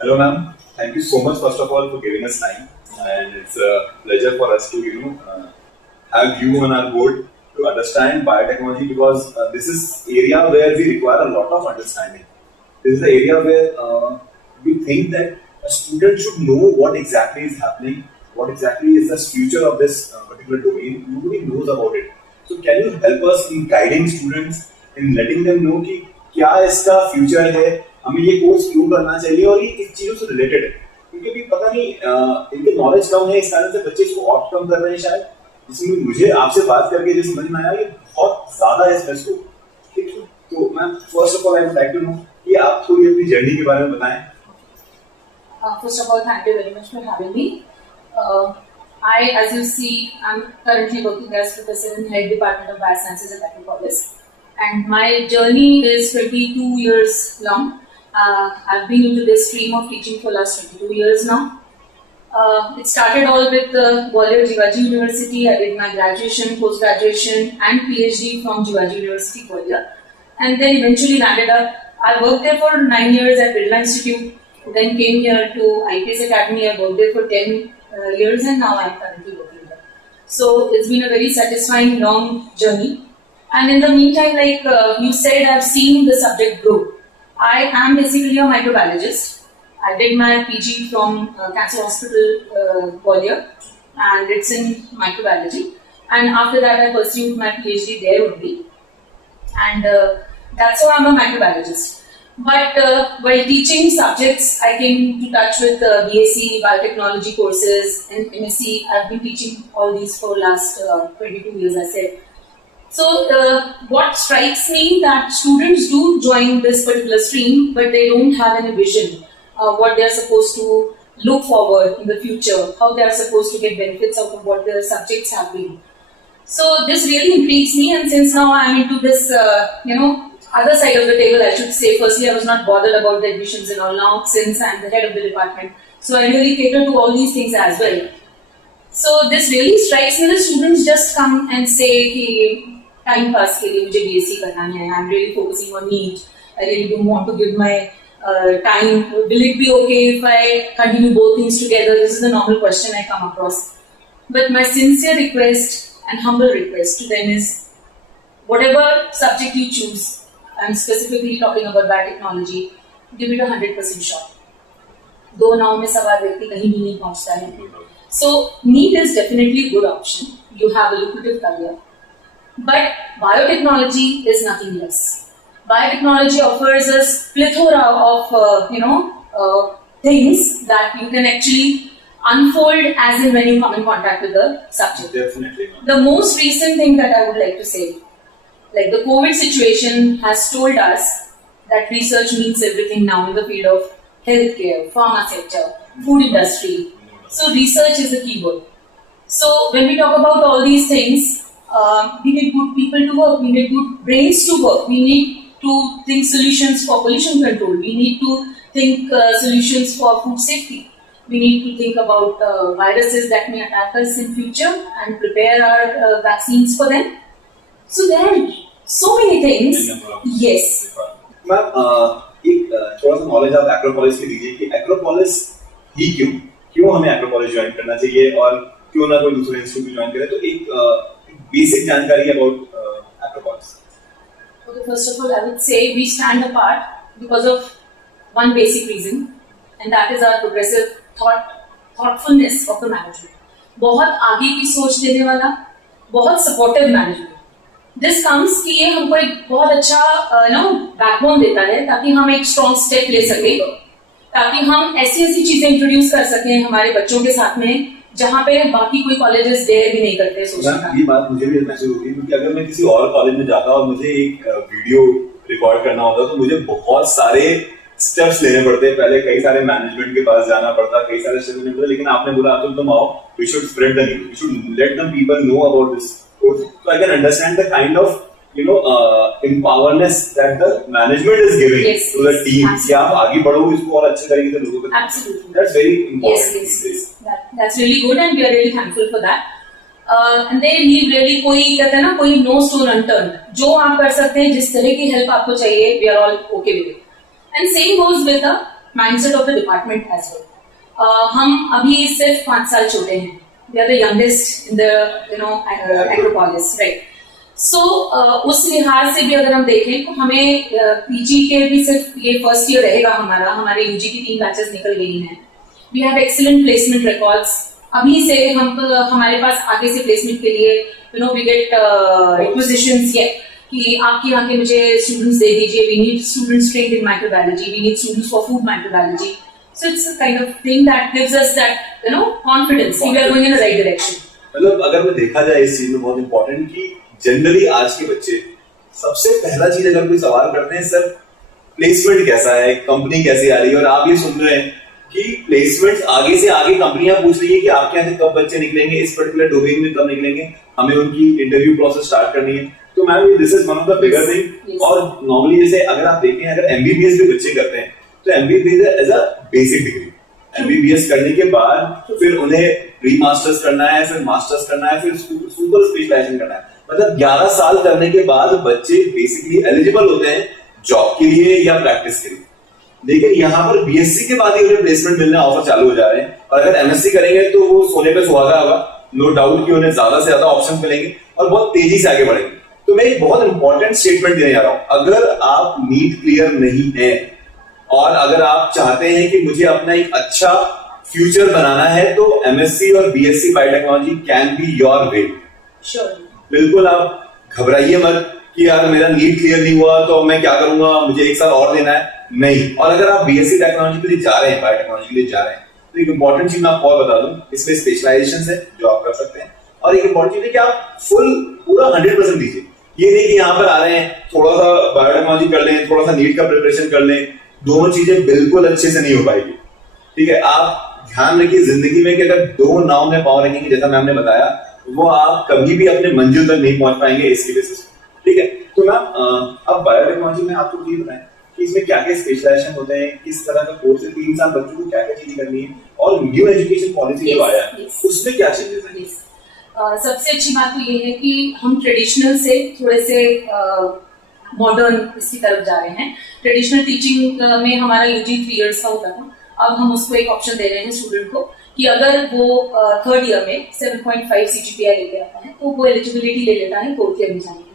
Hello, ma'am. Thank you so much, first of all, for giving us time, and it's a pleasure for us to, have you on our board to understand biotechnology because this is area where we require a lot of understanding. This is the area where we think that a student should know what exactly is happening, what exactly is the future of this particular domain. Nobody knows about it. So, can you help us in guiding students in letting them know कि क्या इसका future है, हमें ये course क्यों करना चाहिए और ये किस चीजों से रिलेटेड है? क्योंकि अभी पता नहीं इनके नॉलेज कम है, इस कारण से बच्चे इसको ऑप्ट कम कर रहे हैं शायद. इसमें मुझे आपसे बात करके जो समझ में आया ये बहुत ज्यादा है इसमें स्कोप. ठीक है, तो ma'am first of all I would like to know कि आप थोड़ी अपनी जर्नी के बारे में बताएं. First of all, thank you very much for having me. As you see, I'm currently working as professor in Head Department of Biosciences at Acropolis, and my journey is 22 years long. I've been into this stream of teaching for last 22 years now. It started all with Gwalior Jivaji University. I did my graduation, post-graduation, and PhD from Jivaji University, Gwalior, and then eventually landed up. I worked there for 9 years at Birla Institute. Then came here to IPS Academy. I worked there for 10 years, and now I'm currently working there. So it's been a very satisfying, long journey. And in the meantime, like you said, I've seen the subject grow. I am basically a microbiologist. I did my PG from Cancer Hospital, Gwalior, and it's in microbiology. And after that, I pursued my PhD there only. And that's how I'm a microbiologist. But while teaching subjects, I came to touch with BSc, biotechnology courses, and MSc. I've been teaching all these for last 22 years, I said. So what strikes me that students do join this particular stream, but they don't have any vision what they're supposed to look forward in the future, how they're supposed to get benefits out of what their subjects have been. So this really intrigues me, and since now I'm into this, other side of the table, I should say. Firstly, I was not bothered about the admissions and all. Now, since I'm the head of the department, so I really cater to all these things as well. So this really strikes me. The students just come and say, "Ki time pass ke liye mujhe BSc karna hai. I'm really focusing on NEET. I really don't want to give my time. Will it be okay if I continue both things together?" This is the normal question I come across. But my sincere request and humble request to them is, whatever subject you choose, I'm specifically talking about biotechnology, give it a 100% shot. दो नाव में सवार व्यक्ति कहीं भी नहीं पहुंचता है. So NEET is definitely a good option. You have a lucrative career. But biotechnology is nothing less. Biotechnology offers us plethora of things that you can actually unfold as in when you come in contact with the subject. Definitely. The most recent thing that I would like to say, like the COVID situation has told us that research means everything now in the field of healthcare, pharma sector, food industry. So research is the key word. So when we talk about all these things, we need good people to work, we need good brains to work, we need to think solutions for pollution control, we need to think solutions for food safety, we need to think about viruses that may attack us in future and prepare our vaccines for them. So there are so many things. Yes. Ma'am एक थोड़ा सा knowledge आप Acropolis की दीजिए कि Acropolis ही क्यों हमें Acropolis join करना चाहिए और क्यों ना कोई दूसरे इंस्टीट्यूट ज्वाइन करे, तो एक बेसिक जानकारी about Acropolis. Okay, first of all, I would say we stand apart because of one basic reason, and that is our progressive thoughtfulness of the management. बहुत आगे की सोच देने वाला, बहुत supportive management. This comes कि ये हमको एक बहुत अच्छा बैकबोन देता है ताकि हम एक स्ट्रॉन्ग स्टेप ले सके, ताकि हम ऐसी चीजें इंट्रोड्यूस कर सकें हमारे बच्चों के साथ में जहाँ पे बाकी कोई कॉलेजेस डेयर भी नहीं करते सोचना. ये बात मुझे भी महसूस होती है क्योंकि अगर मैं किसी और कॉलेज में जाता और मुझे एक वीडियो रिकॉर्ड करना होता तो मुझे बहुत सारे स्टेप्स लेने पड़ते हैं. पहले कई सारे मैनेजमेंट के पास जाना पड़ता, कई सारे स्टेप्स लेने पड़ते, लेकिन आपने बोला तुम आओ, we should spread the news, we should let the people know about this. So I can understand the kind of empowerness that the management is giving to the team. कि आप आगे बढ़ो, इसको और अच्छे तरीके से लोगों तक. Absolutely. That's very important. Yes. That's really good, and we are really thankful for that. And they leave really कोई कहते हैं ना, कोई no stone unturned. जो आप कर सकते हैं, जिस तरह की help आपको चाहिए, we are all okay with it. And same goes with the mindset of the department as well. हम अभी सिर्फ 5 साल छोटे हैं. We are the youngest in the Acropolis, right? So उस लिहाज से भी अगर हम देखें तो हमें पीजी के भी सिर्फ ये फर्स्ट ईयर रहेगा हमारे यूजी की 3 बैचेस निकल गई हैं. We have excellent placement records. अभी से हमारे पास आगे से प्लेसमेंट के लिए we get requisitions कि आपके यहाँ के मुझे स्टूडेंट्स दे दीजिए. We need students trained in microbiology. We need students for food microbiology. So it's a kind of thing that gives us that confidence we are going in the right direction. मतलब अगर मैं देखा जाए इस चीज में बहुत इंपॉर्टेंट कि जनरली आज के बच्चे सबसे पहला चीज अगर कोई सवाल करते हैं सर प्लेसमेंट कैसा है, कंपनी कैसी आ रही है, और आप ये सुन रहे हैं कि प्लेसमेंट आगे से आगे कंपनियां पूछ रही है कि आपके यहाँ से कब बच्चे निकलेंगे, इस पर्टिकुलर डोमेन में कब निकलेंगे, हमें उनकी इंटरव्यू प्रोसेस स्टार्ट करनी है. तो ma'am this is one of the bigger thing. और नॉर्मली जैसे अगर आप देखें अगर एमबीबीएस भी बच्चे करते हैं तो MBBS as a basic degree. MBBS करने के बाद फिर उन्हें प्री मास्टर्स करना है, फिर मास्टर्स करना है, फिर सुपर स्पेशलाइजेशन करना है. मतलब 11 साल करने के बाद बच्चे बेसिकली एलिजिबल होते हैं जॉब के लिए या प्रैक्टिस के लिए. लेकिन यहाँ पर बीएससी के बाद ही उन्हें प्लेसमेंट मिलने ऑफर चालू हो जा रहे हैं. और अगर एमएससी करेंगे तो वो सोने पे सुहागा होगा. नो डाउट कि उन्हें ज्यादा से ज्यादा ऑप्शन मिलेंगे और बहुत तेजी से आगे बढ़ेंगे. तो मैं एक बहुत इंपॉर्टेंट स्टेटमेंट देने जा रहा हूं. अगर आप नीट क्लियर नहीं है और अगर आप चाहते हैं कि मुझे अपना एक अच्छा फ्यूचर बनाना है तो एमएससी और BSc biotechnology can be your way. बिल्कुल आप घबराइए मत कि यार मेरा नीट क्लियर नहीं हुआ तो मैं क्या करूंगा, मुझे 1 साल और देना है. नहीं. और अगर आप बीएससी टेक्नोलॉजी के लिए जा रहे हैं, बायोटेक्नोलॉजी के लिए जा रहे हैं, तो एक इंपॉर्टेंट चीज मैं आपको और बता दूं, इसमें स्पेशलाइजेशन है जो आप कर सकते हैं. और एक इंपॉर्टेंट चीज है कि आप पूरा 100% दीजिए. ये नहीं कि यहाँ पर आ रहे हैं थोड़ा सा बायोटेक्नोलॉजी कर लें, थोड़ा सा नीट का प्रिपरेशन कर लें. दोनों चीजें बिल्कुल अच्छे से नहीं हो पाएगी. ठीक है. आप ध्यान रखिए जिंदगी में कि अगर 2 नाव में पाँव रखेंगे जैसा मैम ने बताया, वो आप कभी भी अपने मंजिल तक नहीं पहुंच पाएंगे इसके बेसिस पे. ठीक है. तो मैम अब बायोटेक्नोलॉजी में आपको ये बताएं कि इसमें क्या क्या स्पेशलाइजेशन होते हैं, किस तरह का कोर्स है, 3 साल बच्चों को क्या क्या चीजें करनी है, और न्यू एजुकेशन पॉलिसी जो आया है उसमें क्या चेंजेस हैं. सबसे अच्छी बात तो ये है कि हम ट्रेडिशनल से थोड़े से मॉडर्न इसकी तरफ जा रहे हैं. ट्रेडिशनल टीचिंग में हमारा यूजी 3 इयर्स का होता था. अब हम उसको एक ऑप्शन दे रहे हैं स्टूडेंट को कि अगर वो 3rd ईयर में 7.5 CGPA लेके आता है तो वो एलिजिबिलिटी ले लेता है 4th ईयर में जाने की.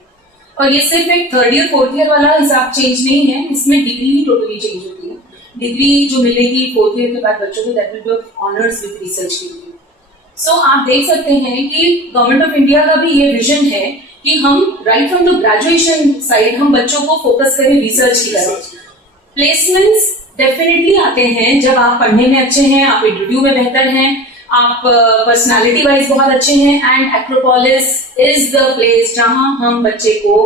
और ये सिर्फ एक 3rd ईयर 4th ईयर वाला हिसाब चेंज नहीं है, इसमें डिग्री ही टोटली चेंज होती है. डिग्री जो मिलेगी 4th ईयर के बाद बच्चों को that will be honours with research के लिए. सो आप देख सकते हैं कि गवर्नमेंट ऑफ इंडिया का भी ये विजन है कि हम right from the graduation side हम बच्चों को फोकस करें रिसर्च की तरफ. प्लेसमेंट्स डेफिनेटली आते हैं जब आप पढ़ने में अच्छे हैं, आप इंटरव्यू में बेहतर हैं, आप पर्सनालिटी वाइज बहुत अच्छे हैं. And Acropolis is the place जहां हम बच्चे को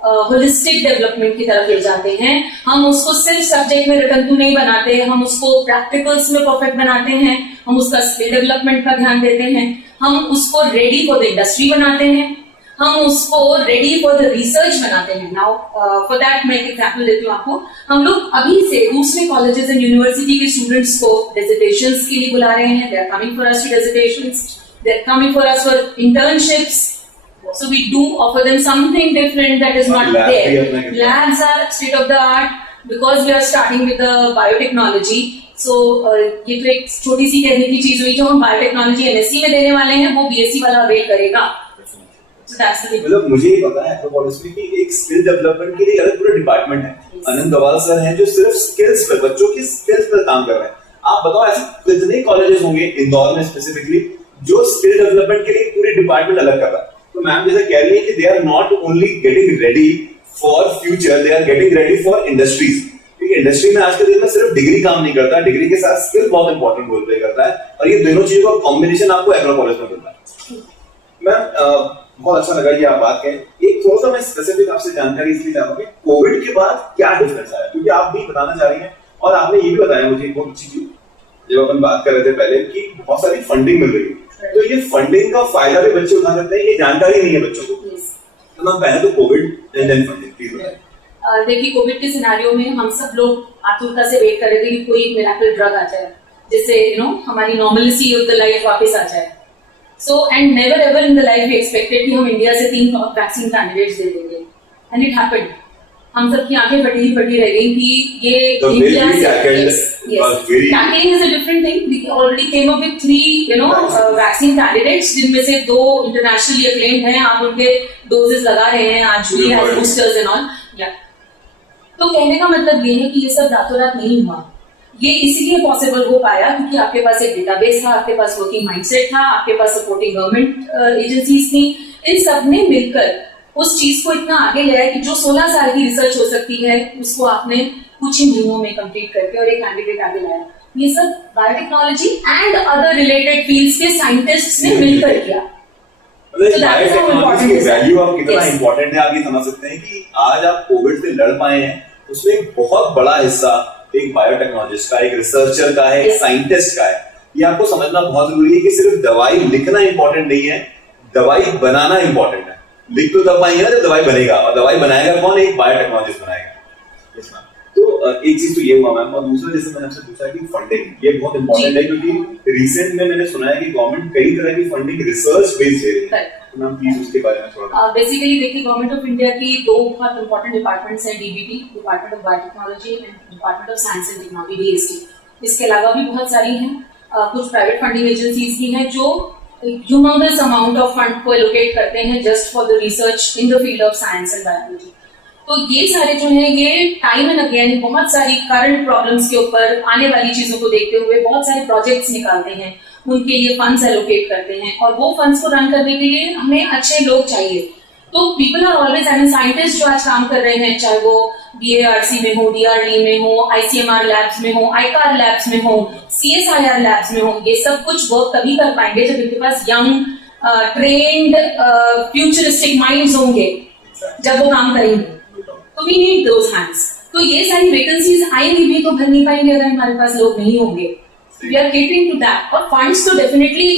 होलिस्टिक डेवलपमेंट की तरफ ले जाते हैं. हम उसको सिर्फ सब्जेक्ट में रटंतु नहीं बनाते, हम उसको प्रैक्टिकल्स में परफेक्ट बनाते हैं, हम उसका स्किल डेवलपमेंट का ध्यान देते हैं, हम उसको रेडी फॉर द इंडस्ट्री बनाते हैं, हम उसको रेडी फॉर द रिसर्च बनाते हैं. नाउ फॉर दैट मैं एक एग्जांपल देती हूँ आपको. हम लोग अभी से दूसरे कॉलेजेस एंड यूनिवर्सिटी के स्टूडेंट्स को डिसर्टेशंस के लिए बुला रहे हैं. They are coming for us to dissertations, they are coming for us for internships. So we do offer them something different that is not there. Labs are state of the art because we are starting with the biotechnology. So ये तो एक छोटी सी कहने की चीज हुई. जो हम बायोटेक्नोलॉजी एमएससी में देने वाले हैं वो बीएससी वाला अवेल करेगा. So that's the thing. मतलब मुझे ये पता है एक्रोपोलिस में कि एक स्किल डेवलपमेंट के लिए अलग पूरा डिपार्टमेंट है. अनंत गवाल सर हैं जो सिर्फ स्किल्स पर, बच्चों की स्किल्स पर काम कर रहे हैं. आप बताओ ऐसे कितने कॉलेजेस होंगे इंदौर में स्पेसिफिकली जो स्किल डेवलपमेंट के लिए पूरी डिपार्टमेंट अलग कर रहा है. तो मैम जैसे कह रही है कि they are not only getting ready for future, they are getting ready for industries. क्योंकि इंडस्ट्री में आज के दिन में सिर्फ डिग्री काम नहीं करता, डिग्री के साथ स्किल बहुत इंपॉर्टेंट रोल प्ले करता है. और ये दोनों चीजों का कॉम्बिनेशन आपको एक्रोपोलिस में मिलता है. मैम बहुत अच्छा लगा ये आप बात कहें. एक थोड़ा सा मैं स्पेसिफिक आपसे जानकारी इसलिए चाहूंगा, कोविड के बाद क्या डिफरेंस आया, क्योंकि आप भी बताना चाह रही हैं और आपने ये भी बताया मुझे बहुत अच्छी चीज जब अपन बात कर रहे थे पहले कि बहुत सारी फंडिंग मिल रही है. तो ये फंडिंग का फायदा भी बच्चे उठा सकते हैं, ये जानकारी नहीं है बच्चों को. तो मैम पहले तो COVID and then funding please बताइए. देखिए कोविड के सिनेरियो में हम सब लोग आतुरता से वेट कर रहे थे कि कोई मिरेकल ड्रग आ जाए जिससे हमारी नॉर्मलिटी ऑफ द लाइफ वापस आ जाए. So and never ever in the life we expected कि हम इंडिया से 3 वैक्सीन कैंडिडेट्स दे देंगे एंड इट हैपेंड. हम सबकी आंखें फटी रह गई कि ये The way इंडिया we से tackled was very- tackling is a different thing. We already came up with 3 vaccine candidates, जिनमें से 2 इंटरनेशनली अक्लेम्ड हैं. आप उनके डोजेस लगा रहे हैं आज भी एज बूस्टर्स एंड ऑल. या तो कहने का मतलब ये है कि ये सब रातों रात नहीं हुआ. ये इसीलिए पॉसिबल हो पाया क्योंकि आपके पास एक डेटाबेस था, आपके पास वर्किंग माइंडसेट था, आपके पास सपोर्टिंग गवर्नमेंट एजेंसीज थी. इन सब ने मिलकर उस चीज को इतना आगे ले आया कि जो 16 साल की रिसर्च हो सकती है उसको आपने कुछ ही महीनों में कंप्लीट करके और एक कैंडिडेट आगे लाया. ये सब biotechnology and other related fields के साइंटिस्ट्स ने मिलकर किया. बायोटेक्नोलॉजी की वैल्यू आप कितना Yes. इंपॉर्टेंट है आप ये समझ सकते हैं कि आज आप कोविड से लड़ पाए हैं उसमें एक बहुत बड़ा हिस्सा एक बायोटेक्नोलॉजिस्ट का, एक रिसर्चर का है, एक Yes. साइंटिस्ट का है. ये आपको समझना बहुत जरूरी है कि सिर्फ दवाई लिखना इंपॉर्टेंट नहीं है, दवाई बनाना इंपॉर्टेंट है. लिख तो तब पाएंगे ना जब दवाई बनेगा, और दवाई बनाएगा कौन? एक बायोटेक्नोलॉजिस्ट बनाएगा. Yes, ma'am. तो एक चीज तो ये हुआ मैम, और दूसरा जैसे मैंने आपसे पूछा कि फंडिंग ये बहुत इंपॉर्टेंट है क्योंकि रिसेंट में मैंने सुना है कि गवर्नमेंट कई तरह की फंडिंग रिसर्च बेस्ड दे रही है. तो मैम प्लीज उसके बारे में थोड़ा. बेसिकली देखिए, गवर्नमेंट ऑफ इंडिया की 2 बहुत इंपॉर्टेंट डिपार्टमेंट्स हैं, DBT department of biotechnology and department of science and technology, DST. इसके अलावा भी बहुत सारी हैं. कुछ प्राइवेट फंडिंग एजेंसीज भी हैं जो ह्यूमंगस अमाउंट ऑफ फंड को एलोकेट करते हैं just for the research in the field of science and biology. तो ये सारे जो हैं ये टाइम एंड अगेन बहुत सारी करंट प्रॉब्लम्स के ऊपर आने वाली चीजों को देखते हुए बहुत सारे प्रोजेक्ट्स निकालते हैं, उनके लिए फंड्स एलोकेट करते हैं और वो फंड्स को रन करने के लिए हमें अच्छे लोग चाहिए. तो people are always, I mean scientist जो आज काम कर रहे हैं, चाहे वो बीएआरसी में हो, डीआरडी में हो, आईसीएमआर लैब्स में हो, आईकार लैब्स में हो, सीएसआईआर लैब्स में हो, ये सब कुछ वर्क तभी कर पाएंगे जब इनके पास यंग ट्रेन्ड फ्यूचरिस्टिक माइंड्स होंगे जब वो काम करेंगे. तो वी नीड दोज हैंड्स. तो ये सारी वैकेंसीज आएंगी भी तो भर नहीं पाएंगे अगर हमारे पास लोग नहीं होंगे. We are catering to that. और फंड्स तो डेफिनेटली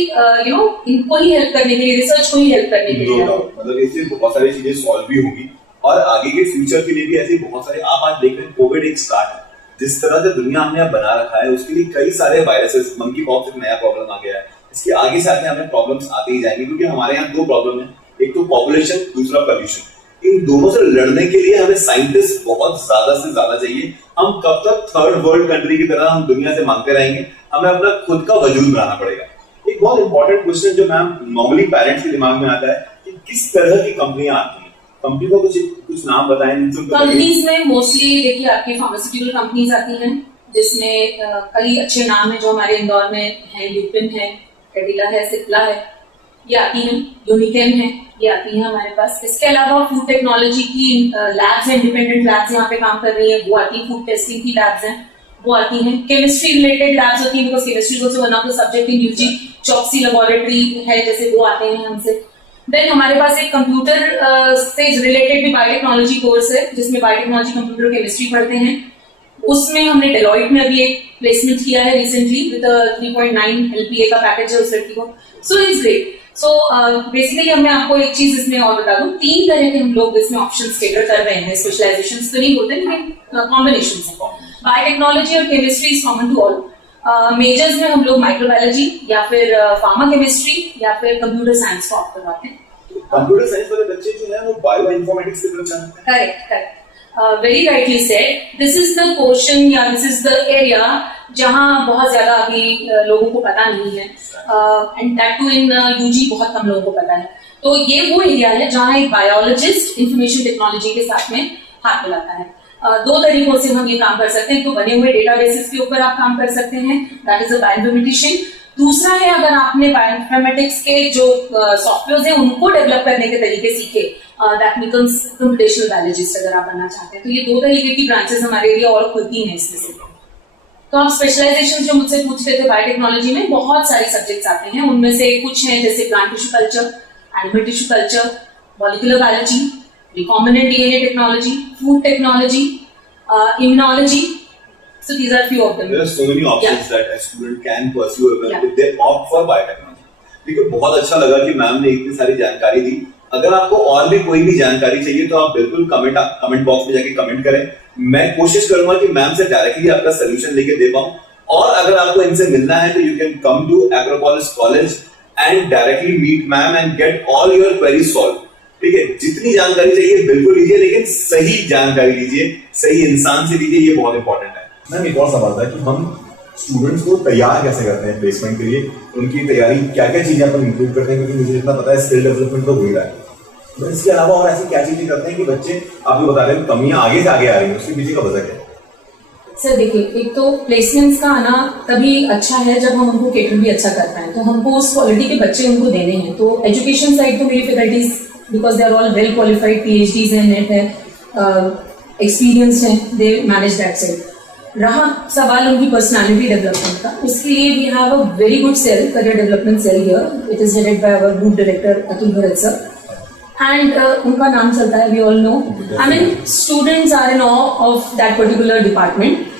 इनको ही हेल्प करने के लिए, रिसर्च को ही हेल्प करने के लिए. मतलब इससे बहुत सारी चीजें सॉल्व भी होंगी और आगे के फ्यूचर के लिए भी ऐसे बहुत सारे. आप आज देख रहे हैं कोविड एक स्टार्ट है. जिस तरह से दुनिया हमने अब बना रखा है उसके लिए कई सारे वायरसेस, मंकी पॉक्स एक नया प्रॉब्लम आ गया है. इसके आगे से आगे हमें प्रॉब्लम्स आते ही जाएंगे क्योंकि हमारे यहाँ 2 प्रॉब्लम है, एक तो पॉपुलेशन, दूसरा पॉल्यूशन. इन दोनों से लड़ने के लिए हमें साइंटिस्ट बहुत ज्यादा से ज्यादा चाहिए. हम कब तक थर्ड वर्ल्ड कंट्री की तरह हम दुनिया से मांगते रहेंगे? हमें अपना खुद का वजूद बनाना पड़ेगा. एक बहुत इंपॉर्टेंट क्वेश्चन जो मैम नॉर्मली पेरेंट्स के दिमाग में आता है कि किस तरह की कंपनियां आती हैं. कंपनी को कुछ नाम बताएं. कंपनीज में मोस्टली देखिए आपकी फार्मास्यूटिकल कंपनीज आती हैं जिसमें कई अच्छे नाम है जो हमारे इंदौर में है. ल्यूपिन है, कैडिला है, सिप्ला है, ये आती हैं. यूनिकेम है, ये आती है हमारे पास. इसके अलावा फूड टेक्नोलॉजी की लैब्स हैं, इंडिपेंडेंट लैब्स यहाँ पे काम कर रही है, वो आती है. फूड टेस्टिंग की लैब्स हैं, वो आती हैं. केमिस्ट्री रिलेटेड लैब्स होती हैं because chemistry is also one of the subject in UG. Choksi laboratory है जैसे, वो आते हैं हमसे. देन हमारे पास एक कंप्यूटर से रिलेटेड भी बायोटेक्नोलॉजी कोर्स है जिसमें बायोटेक्नोलॉजी कंप्यूटर केमिस्ट्री पढ़ते हैं. उसमें हमने डेलॉइट में अभी एक प्लेसमेंट किया है रिसेंटली विद 3.9 LPA का पैकेज है उस लड़की को. So it's great. So basically मैं आपको एक चीज इसमें और बता दूं, 3 तरह के हम लोग इसमें ऑप्शंस कैटर कर रहे हैं. स्पेशलाइजेशंस तो नहीं होते लेकिन कॉम्बिनेशंस हैं. बायोटेक्नोलॉजी और chemistry is common to all. Majors में हम लोग माइक्रोबायोलॉजी या फिर फार्मा केमिस्ट्री या फिर कंप्यूटर साइंस को ऑप्ट करवाते हैं. कंप्यूटर साइंस वाले बच्चे जो है वो बायो इन्फॉर्मेटिक्स की तरफ जाते हैं. Correct. Very rightly said. This is the portion या this is the area जहाँ बहुत ज्यादा अभी लोगों को पता नहीं है. And that too in UG बहुत कम लोगों को पता है. तो ये वो एरिया है जहाँ एक बायोलॉजिस्ट इंफॉर्मेशन टेक्नोलॉजी के साथ में हाथ मिलाता है. 2 तरीकों से हम ये काम कर सकते हैं. तो बने हुए डेटाबेसेस के ऊपर आप काम कर सकते हैं, दैट इज अ बायोइन्फॉर्मेटिशियन. दूसरा है अगर आपने बायोइन्फॉर्मेटिक्स के जो सॉफ्टवेयर हैं उनको डेवलप करने के तरीके सीखे, दैट बिकम्स कंप्यूटेशनल बायोलॉजिस्ट अगर आप बनना चाहते हैं. तो ये 2 तरीके की ब्रांचेस हमारे लिए और खुलती हैं इसमें से. तो आप स्पेशलाइजेशन जो मुझसे पूछ रहे थे बायोटेक्नोलॉजी में बहुत सारे सब्जेक्ट्स आते हैं. उनमें से कुछ हैं जैसे plant tissue culture, animal tissue culture, molecular biology, recombinant DNA technology, food technology, immunology. So these are few of them. There are so many options that a student can pursue if they opt for biotechnology. देखिए बहुत अच्छा लगा कि ma'am ने इतनी सारी जानकारी दी. अगर आपको और भी कोई भी जानकारी चाहिए तो आप बिल्कुल कमेंट बॉक्स में जाके कमेंट करें. मैं कोशिश करूंगा कि मैम से डायरेक्टली आपका सोल्यूशन लेके दे पाऊं. और अगर आपको इनसे मिलना है तो you can come to Agropolis college and directly meet ma'am and get all your queries solve. ठीक है, जितनी जानकारी चाहिए बिल्कुल लीजिए, लेकिन सही जानकारी लीजिए, सही इंसान से लीजिए, ये बहुत इंपॉर्टेंट है। मैम एक और सवाल था कि हम स्टूडेंट्स को तैयार कैसे करते हैं प्लेसमेंट के लिए, उनकी तैयारी क्या क्या चीजें अपन इंक्लूड करते हैं, क्योंकि मुझे जितना पता है स्किल डेवलपमेंट तो हो ही रहा है, तो इसके अलावा और ऐसी क्या चीजें करते हैं कि बच्चे, आप जो बता रहे हैं कमियां आगे से आगे आ रही है, उसके पीछे का वजह क्या है? सर देखिए, एक तो प्लेसमेंट्स का आना तभी अच्छा है जब हम उनको केटर भी अच्छा कर पाए, तो हमको उस क्वालिटी के बच्चे उनको देने हैं। तो एजुकेशन साइड तो मेरी faculties, because they are all well qualified, PhDs हैं, नेट है, एक्सपीरियंस है, दे मैनेज दैट साइड। रहा सवाल उनकी पर्सनालिटी डेवलपमेंट का, उसके लिए we have a very good cell, career development cell here, it is headed by our group director Atul Bharat sir, and उनका नाम चलता है, we all know, I mean students are in awe of that particular department.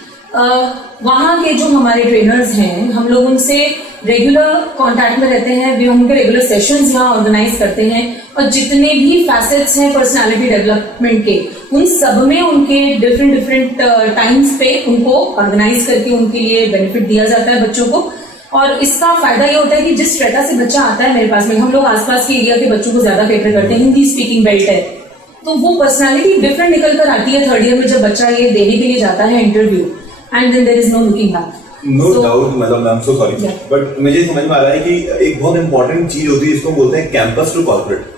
वहाँ के जो हमारे trainers हैं, हम लोग उनसे रेगुलर कांटेक्ट में रहते हैं, हम उनके रेगुलर सेशंस यहाँ ऑर्गेनाइज करते हैं, और जितने भी फैसेट्स हैं पर्सनालिटी डेवलपमेंट के, उन सब में उनके डिफरेंट टाइम्स पे उनको ऑर्गेनाइज करके उनके लिए बेनिफिट दिया जाता है बच्चों को। और इसका फायदा ये होता है कि जिस स्ट्रेटा से बच्चा आता है मेरे पास में, हम लोग आसपास के एरिया के बच्चों को ज्यादा कैटर करते हैं, हिंदी स्पीकिंग बेल्ट है, तो वो पर्सनालिटी डिफरेंट निकल कर आती है थर्ड ईयर में, जब बच्चा ये देने के लिए जाता है interview, and then there is no looking back. No doubt, मतलब I am so sorry, but मुझे समझ में आ रहा है कि एक बहुत इंपॉर्टेंट चीज होती है, इसको बोलते हैं कैंपस टू कॉर्पोरेट।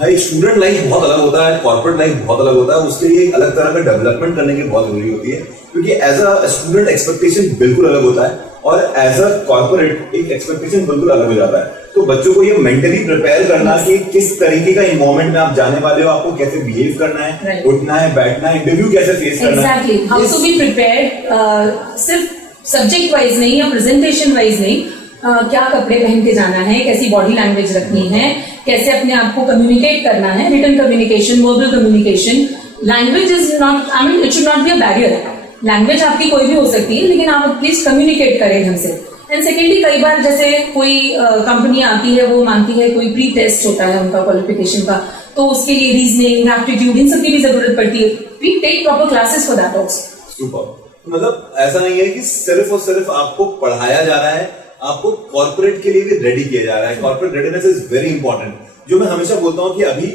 भाई स्टूडेंट लाइफ बहुत अलग होता है, कॉर्पोरेट लाइफ बहुत अलग होता है, उसके लिए एक अलग तरह का डेवलपमेंट करने की बहुत जरूरी होती है, क्योंकि एज अ स्टूडेंट एक्सपेक्टेशन बिल्कुल अलग होता है, और एज अ कॉर्पोरेट एक एक्सपेक्टेशन बिल्कुल अलग हो जाता है। तो बच्चों को ये मेंटली प्रिपेयर करना कि किस तरीके का इन्वायरमेंट में आप जाने वाले हो, आपको कैसे बिहेव करना है, उठना है, बैठना है, इंटरव्यू कैसे फेस करना है, exactly, how to be prepared, सिर्फ सब्जेक्ट वाइज नहीं या प्रेजेंटेशन वाइज नहीं, क्या कपड़े पहन के जाना है, कैसी बॉडी लैंग्वेज रखनी है, कैसे अपने आप को कम्युनिकेट करना है, written communication, verbal communication. Language is not, I mean it should not be a barrier, language आपकी कोई भी हो सकती है, लेकिन आप प्लीज कम्युनिकेट करें ढंग से। एंड सेकेंडली, कई बार जैसे कोई कंपनी आती है, वो मांगती है, कोई प्री टेस्ट होता है उनका क्वालिफिकेशन का, तो उसके लिए रीजनिंग, एप्टीट्यूड, इन सब की भी जरूरत पड़ती है, we take proper classes for that also. Super, मतलब ऐसा नहीं है कि सिर्फ और सिर्फ आपको पढ़ाया जा रहा है, आपको कॉर्पोरेट के लिए भी रेडी किया जा रहा है। Corporate readiness is very important. जो मैं हमेशा बोलता हूं कि अभी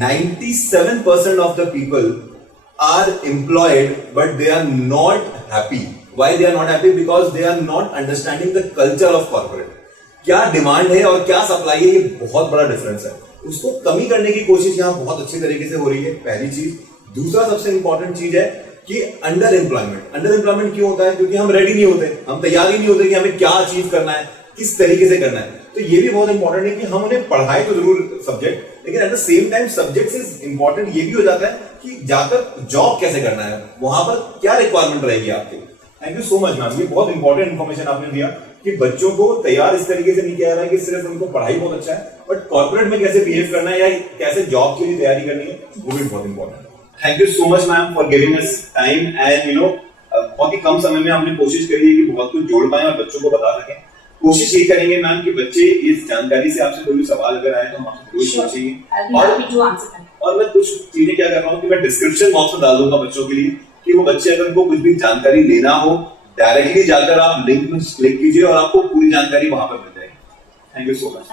97% of the people are employed but they are not happy. Why they are not happy? Because they are not understanding the culture of corporate. क्या डिमांड है और क्या सप्लाई है, ये बहुत बड़ा डिफरेंस है। उसको कमी करने की कोशिश यहाँ बहुत अच्छी तरीके से हो रही है, पहली चीज। दूसरा सबसे इंपॉर्टेंट चीज है कि अंडर एम्प्लॉयमेंट। अंडर एम्प्लॉयमेंट क्यों होता है? क्योंकि हम रेडी नहीं होते, हम तैयार ही नहीं होते कि हमें क्या अचीव करना है, किस तरीके से करना है। तो ये भी बहुत इंपॉर्टेंट है कि हम उन्हें पढ़ाए तो जरूर सब्जेक्ट, लेकिन at the same time subject is important ये भी हो जाता है कि जाकर जॉब कैसे करना है, वहां पर क्या रिक्वायरमेंट रहेगी आपकी। Thank you so much ma'am, ये बहुत इंपॉर्टेंट इन्फॉर्मेशन आपने दिया कि बच्चों को तैयार इस तरीके से नहीं किया जा रहा है कि सिर्फ उनको पढ़ाई बहुत अच्छा है, बट कॉर्पोरेट में कैसे बिहेव करना है या कैसे जॉब के लिए तैयारी करनी है, वो भी बहुत इंपॉर्टेंट है। Thank you so much ma'am for giving us time and बहुत ही कम समय में हमने कोशिश करी है कि बहुत कुछ जोड़ पाए और बच्चों को बता सकें। कोशिश ये करेंगे मैम कि बच्चे इस जानकारी से आपसे कोई भी सवाल अगर आए तो हम आपसे जरूर पूछेंगे। और मैं कुछ चीजें क्या कर रहा हूँ कि मैं डिस्क्रिप्शन बॉक्स में डाल दूंगा बच्चों के लिए कि वो बच्चे अगर उनको कुछ भी जानकारी लेना हो, डायरेक्टली जाकर आप लिंक में क्लिक कीजिए और आपको पूरी जानकारी वहां पर मिल जाएगी। Thank you so much.